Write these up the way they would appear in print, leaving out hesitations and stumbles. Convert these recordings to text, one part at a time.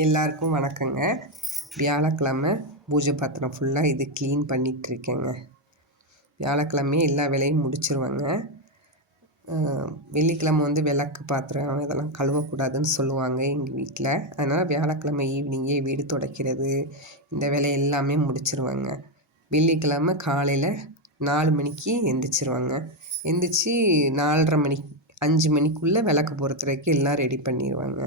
எல்லாருக்கும் வணக்கங்க. வியாழக்கிழமை பூஜை பாத்திரம் ஃபுல்லாக இது க்ளீன் பண்ணிகிட்ருக்கேங்க. வியாழக்கிழமை எல்லா வேலையும் முடிச்சிருவேங்க. வெள்ளிக்கிழமை விளக்கு பாத்திரம் இதெல்லாம் கழுவக்கூடாதுன்னு சொல்லுவாங்க எங்கள் வீட்டில். அதனால் வியாழக்கிழமை ஈவினிங்கே வீடு துடைக்கிறது இந்த வேலை எல்லாமே முடிச்சிருவேங்க. வெள்ளிக்கிழமை காலையில் 4 மணிக்கு எந்திரிச்சிருவேங்க. எந்திரிச்சு 4:30 மணி 5 மணிக்குள்ளே விளக்கு பொருத்துறதுக்கு எல்லாம் ரெடி பண்ணிடுவாங்க.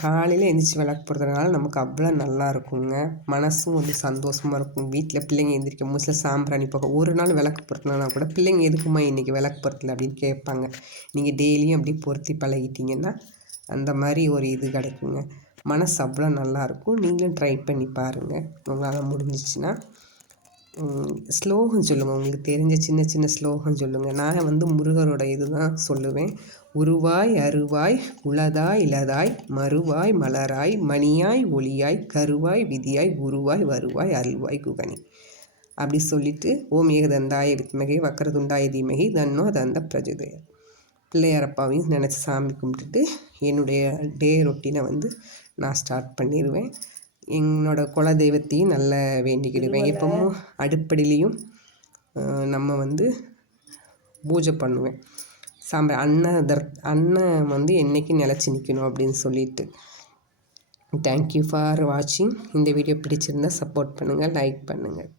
காலையில் எழுந்திரிச்சி விளக்கு பொருத்துறதுனால நமக்கு அவ்வளோ நல்லா இருக்குங்க. மனசும் சந்தோஷமாக இருக்கும். வீட்டில் பிள்ளைங்க எந்திரிக்கும் போது சாம்பிராணி போக ஒரு நாள் விளக்கு பொருத்தினா கூட பிள்ளைங்க எதுக்குமா இன்றைக்கி விளக்கு பொருத்தலை அப்படின்னு கேட்பாங்க. நீங்கள் டெய்லியும் அப்படி பொருத்தி பழகிட்டிங்கன்னா அந்த மாதிரி ஒரு இது கிடைக்குங்க. மனசு அவ்வளோ நல்லாயிருக்கும். நீங்களும் ட்ரை பண்ணி பாருங்கள். உங்களால் முடிஞ்சிச்சுன்னா ஸ்லோகம் சொல்லுங்கள். உங்களுக்கு தெரிஞ்ச சின்ன சின்ன ஸ்லோகம் சொல்லுங்கள். நான் முருகரோட இது தான் சொல்லுவேன். உருவாய் அருவாய் உளதாய் இளதாய் மறுவாய் மலராய் மணியாய் ஒளியாய் கருவாய் விதியாய் குருவாய் வருவாய் அருள்வாய் குகனி அப்படி சொல்லிவிட்டு ஓம் ஏகதந்தாய வித்மகே வக்கரதுண்டாய தீமகி தன்னோ தந்த பிரஜோதய பிள்ளையாரப்பாவையும் நினச்சி சாமி கும்பிட்டுட்டு என்னுடைய டே ரொட்டீனை நான் ஸ்டார்ட் பண்ணிடுவேன். என்னோடய குலதெய்வத்தையும் நல்லா வேண்டிக்கிடுவேன். எப்பவும் அடுப்படிலையும் நம்ம பூஜை பண்ணுவேன். அண்ணன் என்றைக்கும் நிலச்சி நிற்கணும் அப்படின்னு சொல்லிட்டு. தேங்க்யூ ஃபார் வாட்சிங். இந்த வீடியோ பிடிச்சிருந்தால் சப்போர்ட் பண்ணுங்கள், லைக் பண்ணுங்கள்.